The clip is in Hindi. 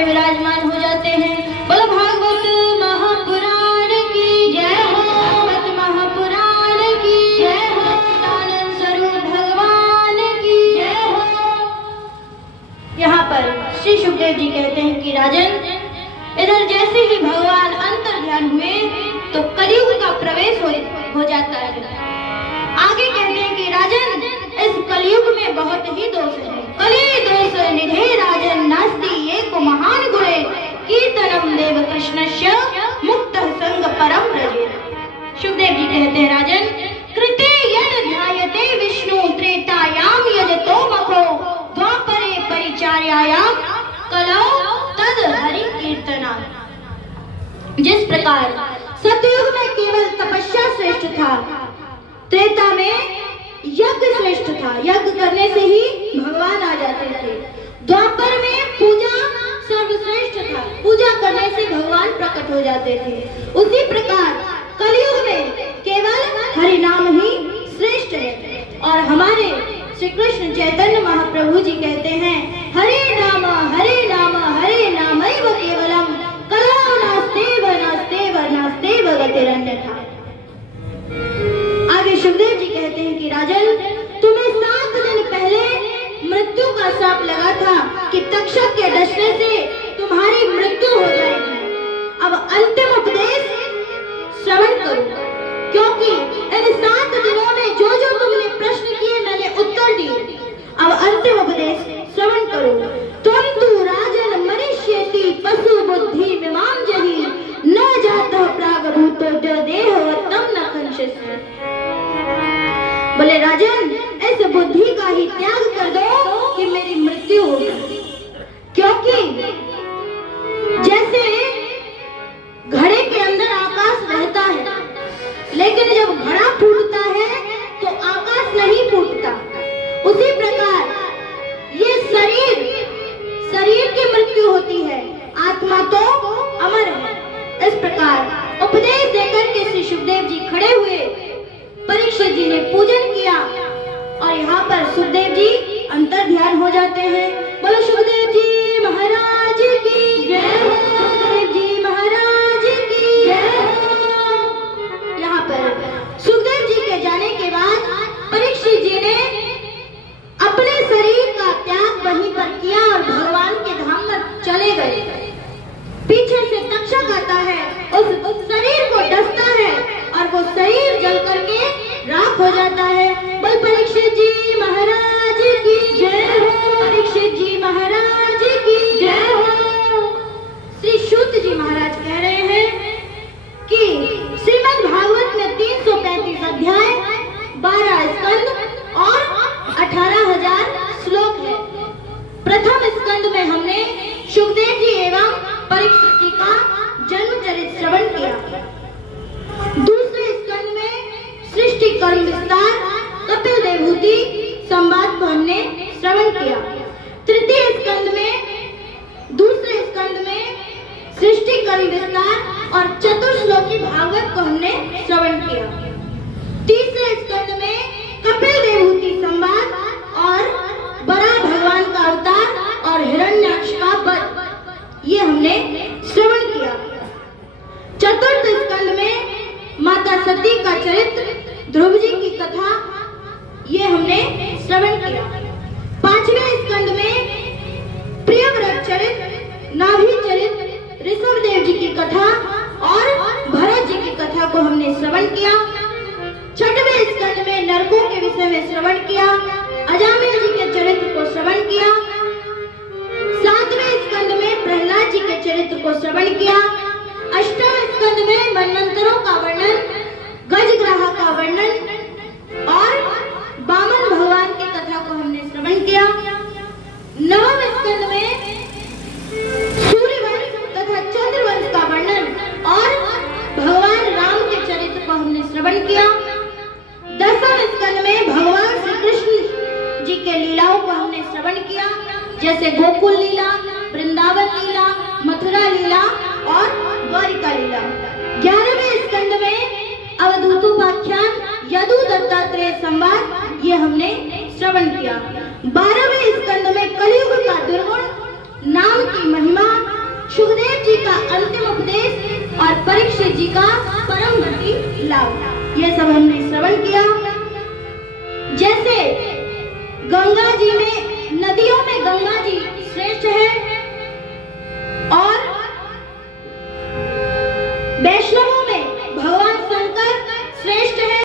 में विराजमान हो जाते हैं। बोलो भागवत महापुराण की जय हो, भागवत महापुराण की जय हो, आनंद स्वरूप भगवान की जय हो। यहाँ पर श्री सुखदेव जी कहते हैं कि राजन, इधर जैसे ही भगवान अंतर ध्यान हुए तो कलयुग का प्रवेश हो जाता है। आगे कहते हैं कि राजन, इस कलयुग में बहुत ही दोष है। कली दोष निधे राजन नास्ति एको महान गुणे कीर्तनम देव कृष्णस्य मुक्त संग परम रजे। सुखदेव जी कहते हैं राजन, कृते यद ध्यायते विष्णु त्रेतायाम यजतो मखो द्वापरे परिचार्यायाम कलौ तद हरि कीर्तना। जिस प्रकार सतयुग में केवल तपस्या श्रेष्ठ था, त्रेता में यज्ञ श्रेष्ठ था, यज्ञ करने से ही भगवान आ जाते थे, द्वापर में पूजा सर्वश्रेष्ठ था, पूजा करने से भगवान प्रकट हो जाते थे, उसी प्रकार कलयुग में केवल हरि नाम ही श्रेष्ठ है। और हमारे श्री कृष्ण चैतन्य महाप्रभु जी कहते हैं, हरे नाम हरे नामैव केवलम कलौ नास्तेव नास्तेव नास्तेव गतिरन्यथा। आगे सुखदेव जी कहते हैं कि राजन, तुम्हें 7 दिन पहले मृत्यु का श्राप लगा था कि तक्षक के डसने से तुम्हारी मृत्यु हो जाएगी। अब अंतिम उपदेश श्रवण करो, क्योंकि इन 7 दिनों में जो जो तुमने प्रश्न किए मैंने उत्तर दिए। अब अंतिम उपदेश श्रवण करो। तुम तु राजन मनुष्येति पशु बुद्धि विमाम जहि न जातः प्रागभूतो देहवत्तम न कंशस्य। बोले राजन, इस बुद्धि का ही त्याग कर दो कि मेरी मृत्यु हो, क्योंकि जैसे घड़े के अंदर आकाश रहता है, लेकिन जब घड़ा फूटता है तो आकाश नहीं फूटता, उसी प्रकार ये शरीर की मृत्यु होती है, आत्मा तो अमर है। इस प्रकार उपदेश देकर के श्री सुखदेव जी खड़े हुए, परीक्षित जी ने पूजन किया और यहाँ पर सुखदेव जी अंतर ध्यान हो जाते हैं। बोलो सुखदेव जी महाराज की जय हो, सुखदेव जी महाराज की जय हो। यहाँ पर सुखदेव जी के जाने के बाद परीक्षित जी ने अपने शरीर का त्याग वहीं पर किया और भगवान के धाम में चले गए। पीछे से तक्षक आता है, उस शरीर को डसता है और वो शरीर जल करके राख हो जाता है। बोल परीक्षित जी महाराज की जय हो, परीक्षित जी महाराज की जय हो। श्री सूत जी महाराज कह रहे हैं कि श्रीमद् भागवत में 335 अध्याय, 12 स्कंद और 18,000 श्लोक है। प्रथम स्कंद में हमने सुखदेव जी एवं परीक्षित जी का जन्म चरित्र श्रवण किया। दूसरे स्कंद में सृष्टि कर्म विस्तार कपिल देवहूति संवाद को हमने श्रवण किया। तृतीय स्कंद में, दूसरे स्कंद में सृष्टि कर्म विस्तार और चतुर्श्लोकी भागवत को हमने श्रवण किया। तीसरे स्कंद में कपिल देवहूति संवाद और बड़ा भगवान का अवतार और हिरण्याक्ष का वध, ये हमने श्रवण किया। चतुर्थ स्कंद में माता सती का चरित्र, ध्रुव जी की कथा, ये हमने श्रवण किया। पांचवें स्कंद में प्रियव्रत चरित्र, नाभि चरित्र, ऋषभ देव जी की कथा और भरत जी की कथा को हमने श्रवण किया। छठवें स्कंद में नरकों के विषय में श्रवण किया, अजामिल जी के चरित्र को श्रवण किया। सातवें स्कंद में प्रहलाद जी के चरित्र को श्रवण किया। अष्टम स्कंद में मनवंतरों का वर्णन, गजग्राह का वर्णन और वामन भगवान की कथा को हमने श्रवण किया। नवम स्कंद में सूर्यवंश तथा चंद्रवंश का वर्णन और भगवान राम के चरित्र को हमने श्रवण किया। दसम स्कंद में भगवान श्री कृष्ण जी के लीलाओं को हमने श्रवण किया, जैसे गोकुल लीला, वृंदावन लीला, मथुरा लीला और द्वारिका लीला। 11वें स्कंद में अवधूतोपाख्यान, यदु दत्तात्रेय संवाद, ये हमने श्रवण किया। 12वें स्कंद में कलयुग का दुर्गुण, नाम की महिमा जी का अंतिम उपदेश और परीक्षित जी का परम गति लाभ, ये सब हमने श्रवण किया। जैसे गंगा जी में, नदियों में गंगा जी श्रेष्ठ है,